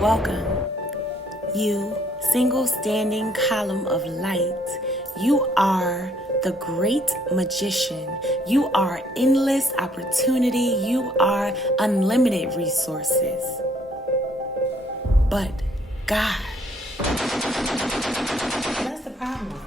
Welcome, you single standing column of light. You are the great magician. You are endless opportunity. You are unlimited resources. But God, that's the problem.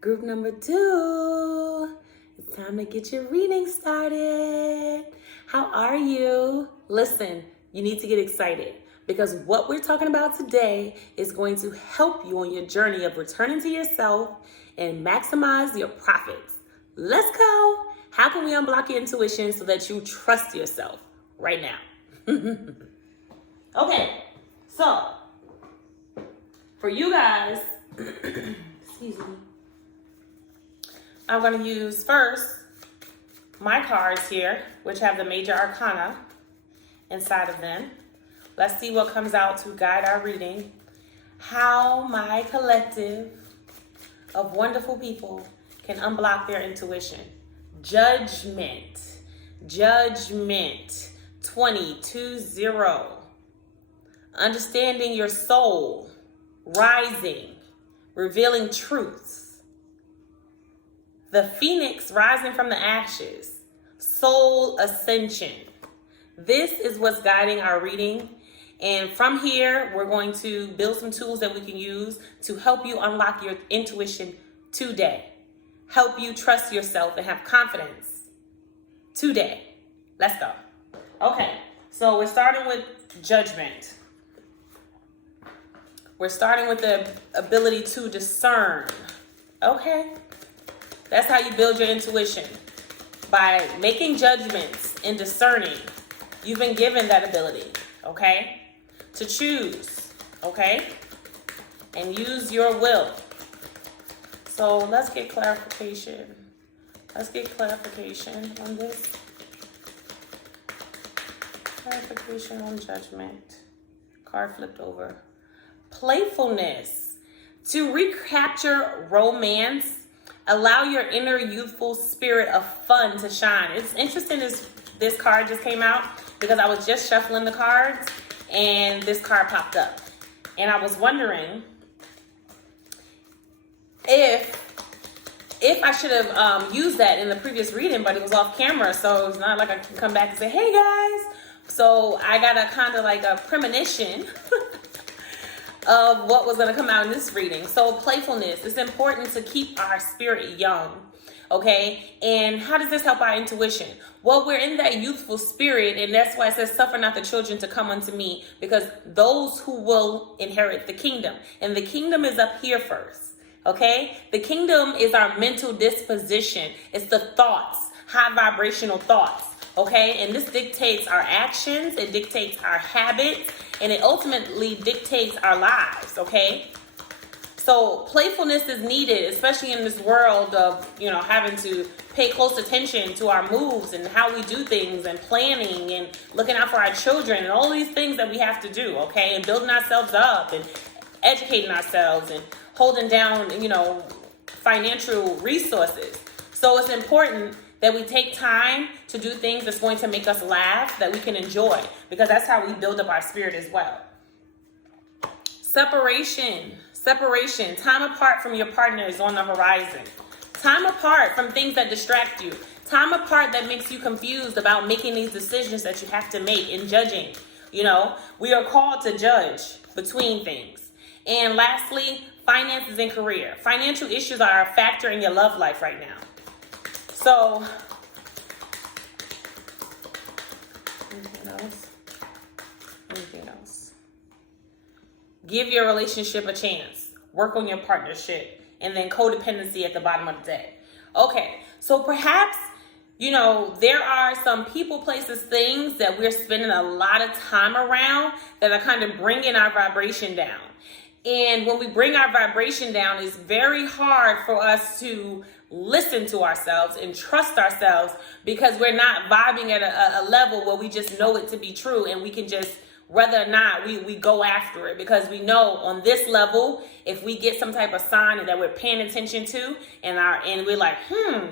Group number 2. It's time to get your reading started. How are you? Listen, you need to get excited because what we're talking about today is going to help you on your journey of returning to yourself and maximize your profits. Let's go. How can we unblock your intuition so that you trust yourself right now? Okay, so for you guys, excuse me. I'm going to use first my cards here, which have the major arcana inside of them. Let's see what comes out to guide our reading. How my collective of wonderful people can unblock their intuition. Judgment. Judgment. 2020. Understanding your soul. Rising. Revealing truths. The phoenix rising from the ashes, soul ascension. This is what's guiding our reading. And from here, we're going to build some tools that we can use to help you unlock your intuition today. Help you trust yourself and have confidence today. Let's go. Okay, so we're starting with judgment. We're starting with the ability to discern. Okay. That's how you build your intuition, by making judgments and discerning. You've been given that ability, okay, to choose, okay, and use your will. So let's get clarification. Let's get clarification on this. Clarification on judgment. Card flipped over. Playfulness. To recapture romance, allow your inner youthful spirit of fun to shine. It's interesting this card just came out because I was just shuffling the cards and this card popped up. And I was wondering if I should have used that in the previous reading, but it was off camera, so it's not like I can come back and say, hey guys. So I got a kind of like a premonition of what was going to come out in this reading. So playfulness, it's important to keep our spirit young, okay? And how does this help our intuition? Well, we're in that youthful spirit, and that's why it says, suffer not the children to come unto me, because those who will inherit the kingdom. And the kingdom is up here first, okay? The kingdom is our mental disposition. It's the thoughts, high vibrational thoughts. Okay, and this dictates our actions, it dictates our habits, and it ultimately dictates our lives, okay? So playfulness is needed, especially in this world of, having to pay close attention to our moves and how we do things and planning and looking out for our children and all these things that we have to do, okay? And building ourselves up and educating ourselves and holding down, financial resources. So it's important that we take time to do things that's going to make us laugh, that we can enjoy, because that's how we build up our spirit as well. Separation. Time apart from your partner is on the horizon. Time apart from things that distract you. Time apart that makes you confused about making these decisions that you have to make and judging. We are called to judge between things. And lastly, finances and career. Financial issues are a factor in your love life right now. So, anything else? Give your relationship a chance. Work on your partnership. And then codependency at the bottom of the day. Okay, so perhaps, there are some people, places, things that we're spending a lot of time around that are kind of bringing our vibration down. And when we bring our vibration down, it's very hard for us to listen to ourselves and trust ourselves because we're not vibing at a level where we just know it to be true and we can just whether or not we go after it, because we know on this level, if we get some type of sign that we're paying attention to and we're like,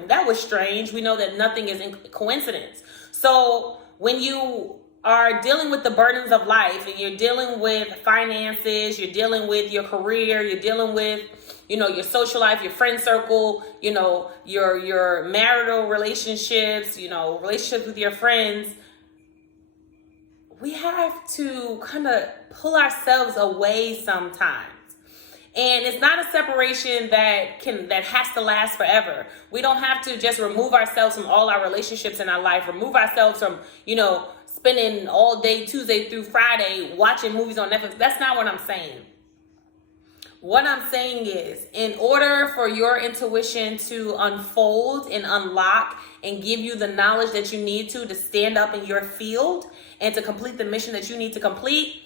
that was strange, we know that nothing is in coincidence. So when you are dealing with the burdens of life and you're dealing with finances, you're dealing with your career, you're dealing with, your social life, your friend circle, your marital relationships, relationships with your friends, we have to kind of pull ourselves away sometimes. And it's not a separation that has to last forever. We don't have to just remove ourselves from all our relationships in our life, remove ourselves from, spending all day Tuesday through Friday watching movies on Netflix. That's not what I'm saying. What I'm saying is, in order for your intuition to unfold and unlock and give you the knowledge that you need to stand up in your field and to complete the mission that you need to complete,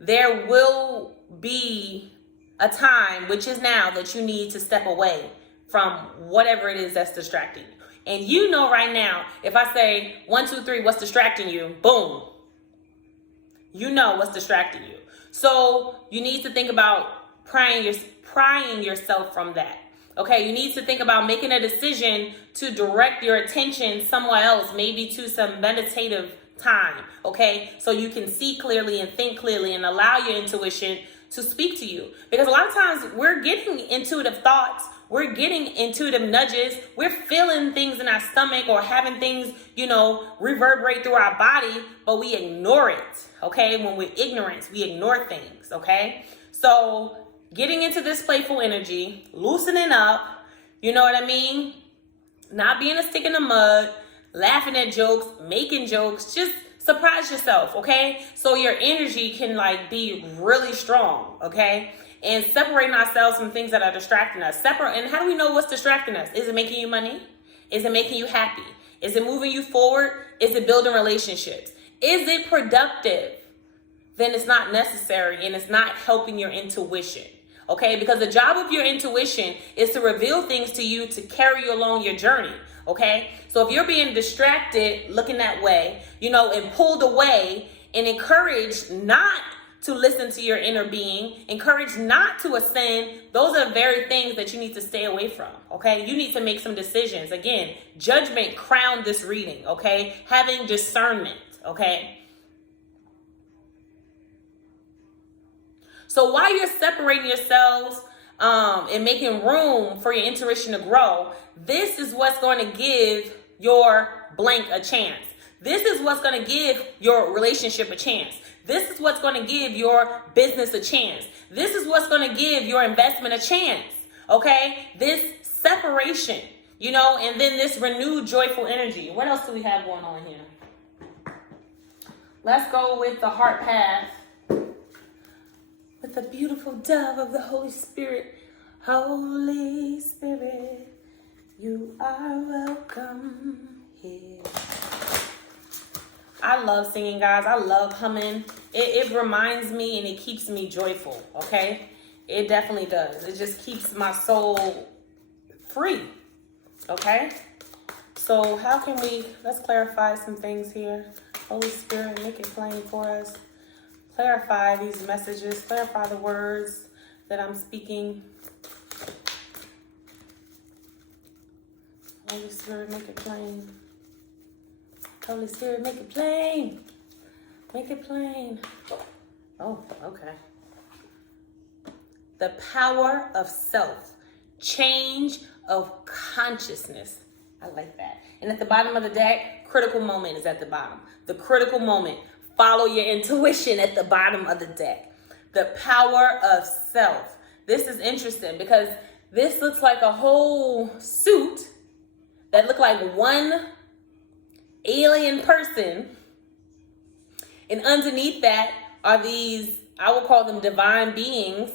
there will be a time, which is now, that you need to step away from whatever it is that's distracting you. And right now, if I say 1, 2, 3, what's distracting you? Boom. You know what's distracting you. So you need to think about prying yourself from that. Okay, you need to think about making a decision to direct your attention somewhere else, maybe to some meditative time. Okay, so you can see clearly and think clearly and allow your intuition to speak to you. Because a lot of times we're getting intuitive thoughts, we're getting intuitive nudges, we're feeling things in our stomach or having things, reverberate through our body, but we ignore it. Okay, when we're ignorant, we ignore things. Okay, so getting into this playful energy, loosening up, you know what I mean? Not being a stick in the mud, laughing at jokes, making jokes, just surprise yourself, okay? So your energy can be really strong, okay? And separating ourselves from things that are distracting us. And how do we know what's distracting us? Is it making you money? Is it making you happy? Is it moving you forward? Is it building relationships? Is it productive? Then it's not necessary and it's not helping your intuition. Okay, because the job of your intuition is to reveal things to you to carry you along your journey. Okay, so if you're being distracted, looking that way, and pulled away and encouraged not to listen to your inner being, encouraged not to ascend, those are the very things that you need to stay away from. Okay, you need to make some decisions. Again, judgment crowned this reading. Okay, having discernment. Okay. So while you're separating yourselves and making room for your intuition to grow, this is what's going to give your blank a chance. This is what's going to give your relationship a chance. This is what's going to give your business a chance. This is what's going to give your investment a chance. Okay? This separation, and then this renewed joyful energy. What else do we have going on here? Let's go with the heart path. With the beautiful dove of the Holy Spirit. Holy Spirit, you are welcome here. I love singing, guys. I love humming. It reminds me and it keeps me joyful, okay? It definitely does. It just keeps my soul free, okay? So how can let's clarify some things here. Holy Spirit, make it plain for us. Clarify these messages, clarify the words that I'm speaking. Holy Spirit, make it plain. Holy Spirit, make it plain. Make it plain. Oh, okay. The power of self. Change of consciousness. I like that. And at the bottom of the deck, critical moment is at the bottom. The critical moment. Follow your intuition at the bottom of the deck. The power of self. This is interesting because this looks like a whole suit that look like one alien person. And underneath that are these, I would call them divine beings.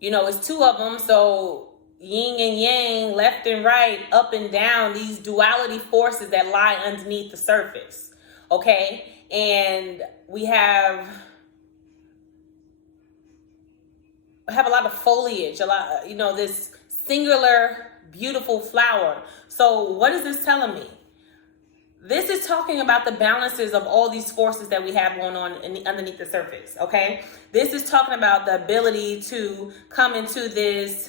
It's two of them. So yin and yang, left and right, up and down, these duality forces that lie underneath the surface. Okay? And we have a lot of foliage, this singular, beautiful flower. So what is this telling me? This is talking about the balances of all these forces that we have going on underneath the surface, okay? This is talking about the ability to come into this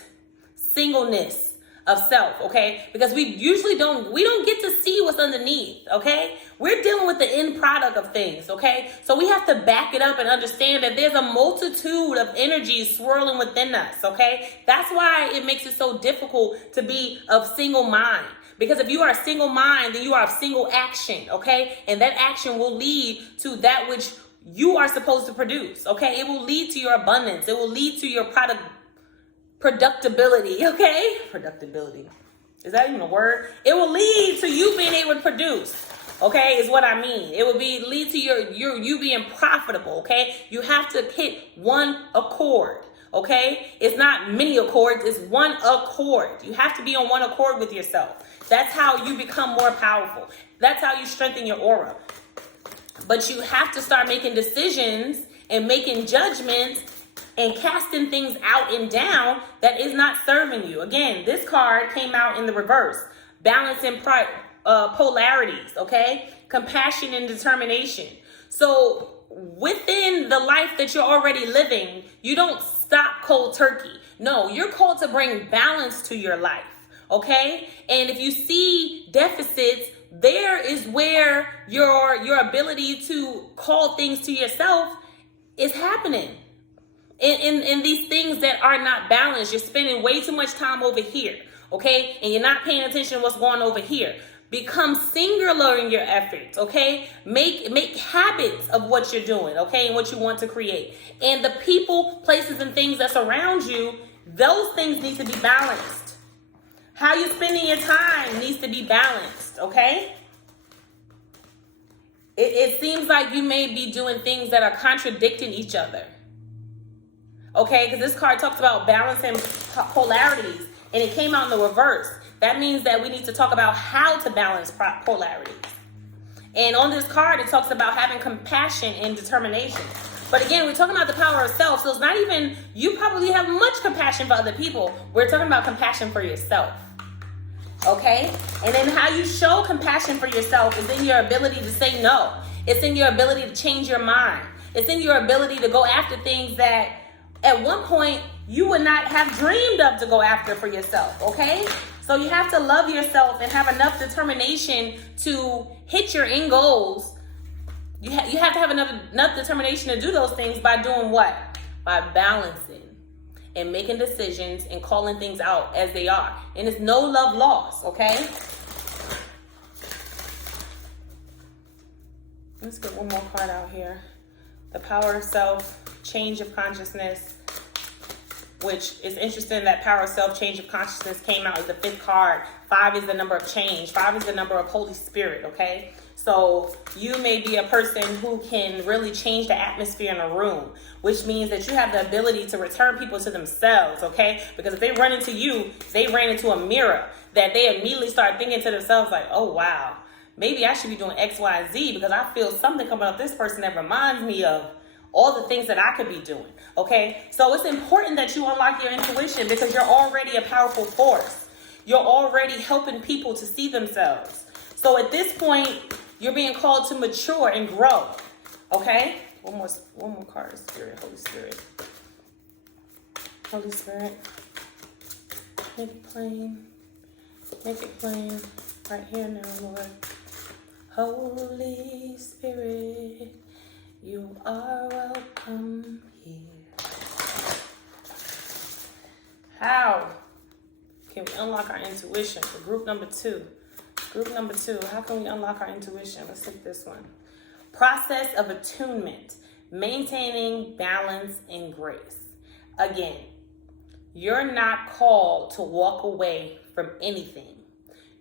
singleness of self, okay? Because we usually don't get to see what's underneath, okay? We're dealing with the end product of things, okay? So we have to back it up and understand that there's a multitude of energies swirling within us, okay? That's why it makes it so difficult to be of single mind. Because if you are a single mind, then you are of single action, okay? And that action will lead to that which you are supposed to produce, okay? It will lead to your abundance. It will lead to your productability, okay? Productability. Is that even a word? It will lead to you being able to produce, okay, is what I mean. It will lead to you being profitable, okay? You have to hit one accord, okay? It's not many accords, it's one accord. You have to be on one accord with yourself. That's how you become more powerful. That's how you strengthen your aura. But you have to start making decisions and making judgments and casting things out and down that is not serving you. Again, this card came out in the reverse. Balancing polarities, okay? Compassion and determination. So within the life that you're already living, you don't stop cold turkey. No, you're called to bring balance to your life. Okay? And if you see deficits, there is where your ability to call things to yourself is happening. In these things that are not balanced, you're spending way too much time over here, okay? And you're not paying attention to what's going on over here. Become singular in your efforts, okay? Make habits of what you're doing, okay? And what you want to create. And the people, places, and things that's around you, those things need to be balanced. How you spending your time needs to be balanced, okay? It seems like you may be doing things that are contradicting each other, okay? Because this card talks about balancing polarities, and it came out in the reverse. That means that we need to talk about how to balance polarities. And on this card, it talks about having compassion and determination. But again, we're talking about the power of self, so it's not even, you probably have much compassion for other people. We're talking about compassion for yourself. Okay? And then how you show compassion for yourself is in your ability to say no. It's in your ability to change your mind. It's in your ability to go after things that at one point you would not have dreamed of to go after for yourself. Okay? So you have to love yourself and have enough determination to hit your end goals. You have to have enough determination to do those things by doing what? By balancing and making decisions and calling things out as they are. And it's no love lost, okay? Let's get one more card out here. The power of self, change of consciousness, which is interesting that power of self, change of consciousness came out as the 5th card. 5 is the number of change. 5 is the number of Holy Spirit, okay? So you may be a person who can really change the atmosphere in a room, which means that you have the ability to return people to themselves, okay? Because if they run into you, they ran into a mirror that they immediately start thinking to themselves like, oh, wow, maybe I should be doing X, Y, Z because I feel something coming up this person that reminds me of all the things that I could be doing, okay? So it's important that you unlock your intuition because you're already a powerful force. You're already helping people to see themselves. So at this point, you're being called to mature and grow, okay? One more card, Spirit, Holy Spirit. Holy Spirit, make it plain right here now, Lord. Holy Spirit, you are welcome here. How can we unlock our intuition for group number 2? Group number 2, how can we unlock our intuition? Let's take this one. Process of attunement, maintaining balance and grace. Again, you're not called to walk away from anything.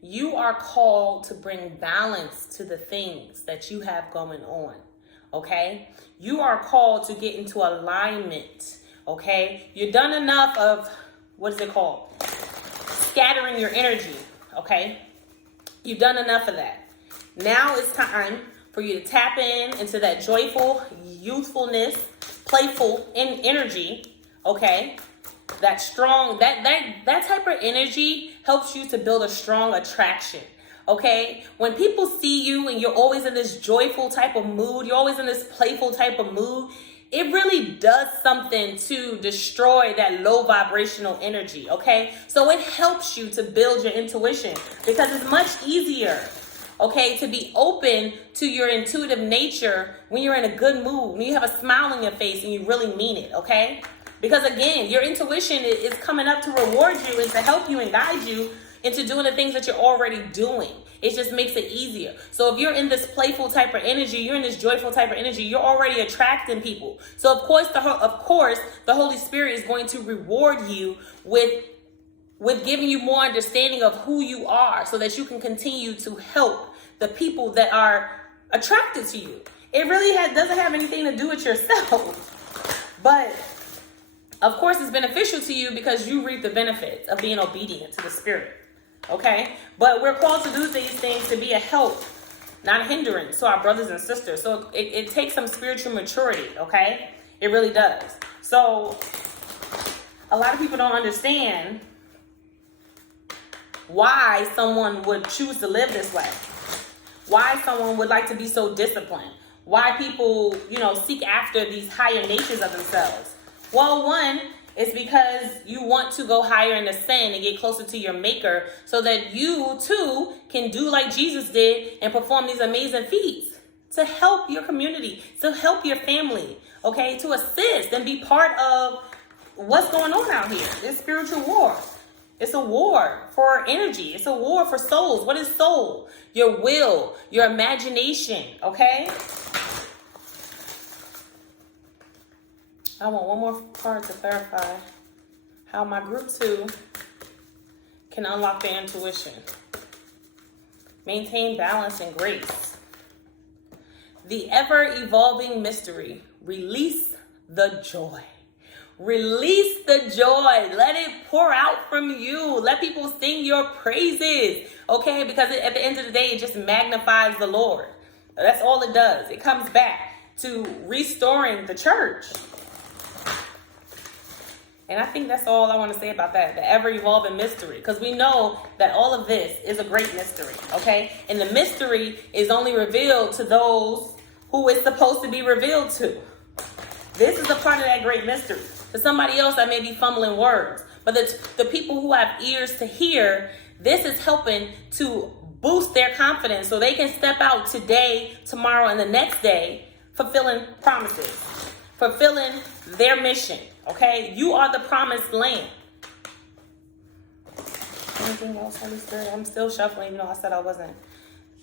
You are called to bring balance to the things that you have going on, okay? You are called to get into alignment, okay? You've done enough of, what is it called? Scattering your energy, okay? You've done enough of that. Now it's time for you to tap into that joyful youthfulness, playful energy, okay? That strong, that type of energy helps you to build a strong attraction. Okay, when people see you and you're always in this joyful type of mood, you're always in this playful type of mood, it really does something to destroy that low vibrational energy. Okay, so it helps you to build your intuition because it's much easier, okay, to be open to your intuitive nature when you're in a good mood, when you have a smile on your face and you really mean it. Okay, because again, your intuition is coming up to reward you and to help you and guide you into doing the things that you're already doing. It just makes it easier. So if you're in this playful type of energy, you're in this joyful type of energy, you're already attracting people. So of course the Holy Spirit is going to reward you with giving you more understanding of who you are so that you can continue to help the people that are attracted to you. It really doesn't have anything to do with yourself. But of course it's beneficial to you because you reap the benefits of being obedient to the Spirit. Okay, but we're called to do these things to be a help, not a hindrance to our brothers and sisters. So it takes some spiritual maturity. Okay, it really does. So a lot of people don't understand why someone would choose to live this way, why someone would like to be so disciplined, why people, seek after these higher natures of themselves. Well, one, it's because you want to go higher in the sin and get closer to your maker so that you too can do like Jesus did and perform these amazing feats to help your community, to help your family, okay, to assist and be part of what's going on out here. This spiritual war. It's a war for energy. It's a war for souls. What is soul? Your will, your imagination, okay? I want one more part to clarify how my group 2 can unlock their intuition. Maintain balance and grace. The ever-evolving mystery. Release the joy. Release the joy. Let it pour out from you. Let people sing your praises. Okay? Because at the end of the day, it just magnifies the Lord. That's all it does. It comes back to restoring the church. And I think that's all I want to say about that, the ever-evolving mystery. Because we know that all of this is a great mystery, okay? And the mystery is only revealed to those who it's supposed to be revealed to. This is a part of that great mystery. To somebody else, I may be fumbling words. But the people who have ears to hear, this is helping to boost their confidence so they can step out today, tomorrow, and the next day, fulfilling promises, fulfilling their mission. Okay, you are the promised land. Anything else, Holy Spirit? I'm still shuffling, even though I said I wasn't.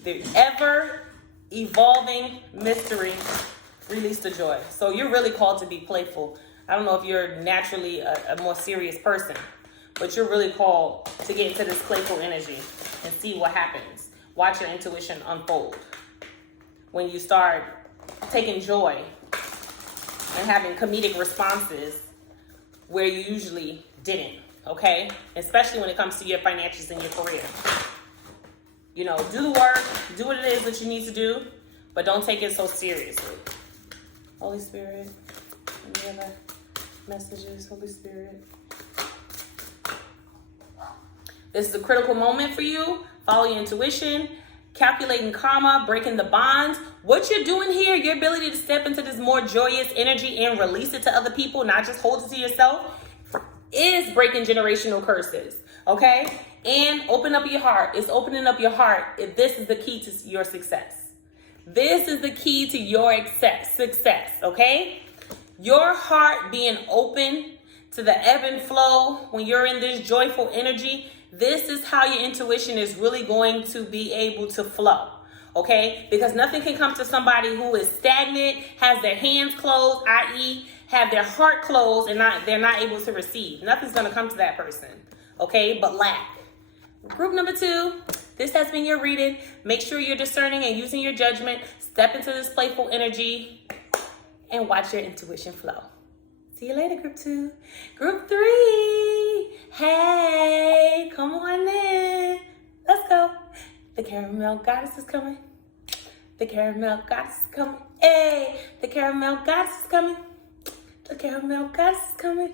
The ever-evolving mystery, release the joy. So you're really called to be playful. I don't know if you're naturally a more serious person, but you're really called to get into this playful energy and see what happens. Watch your intuition unfold. When you start taking joy and having comedic responses where you usually didn't, okay? Especially when it comes to your finances and your career. Do the work, do what it is that you need to do, but don't take it so seriously. Holy Spirit, any other messages, Holy Spirit? This is a critical moment for you. Follow your intuition. Calculating karma, breaking the bonds. What you're doing here, your ability to step into this more joyous energy and release it to other people, not just hold it to yourself, is breaking generational curses, okay? And open up your heart. It's opening up your heart if this is the key to your success. This is the key to your success, okay? Your heart being open to the ebb and flow when you're in this joyful energy, this is how your intuition is really going to be able to flow, okay? Because nothing can come to somebody who is stagnant, has their hands closed, i.e. have their heart closed and they're not able to receive. Nothing's going to come to that person, okay, but lack. Group number 2, this has been your reading. Make sure you're discerning and using your judgment. Step into this playful energy and watch your intuition flow. See you later, group 2. Group 3, hey, come on in. Let's go. The caramel goddess is coming. The caramel goddess is coming. Hey, the caramel goddess is coming. The caramel goddess is coming.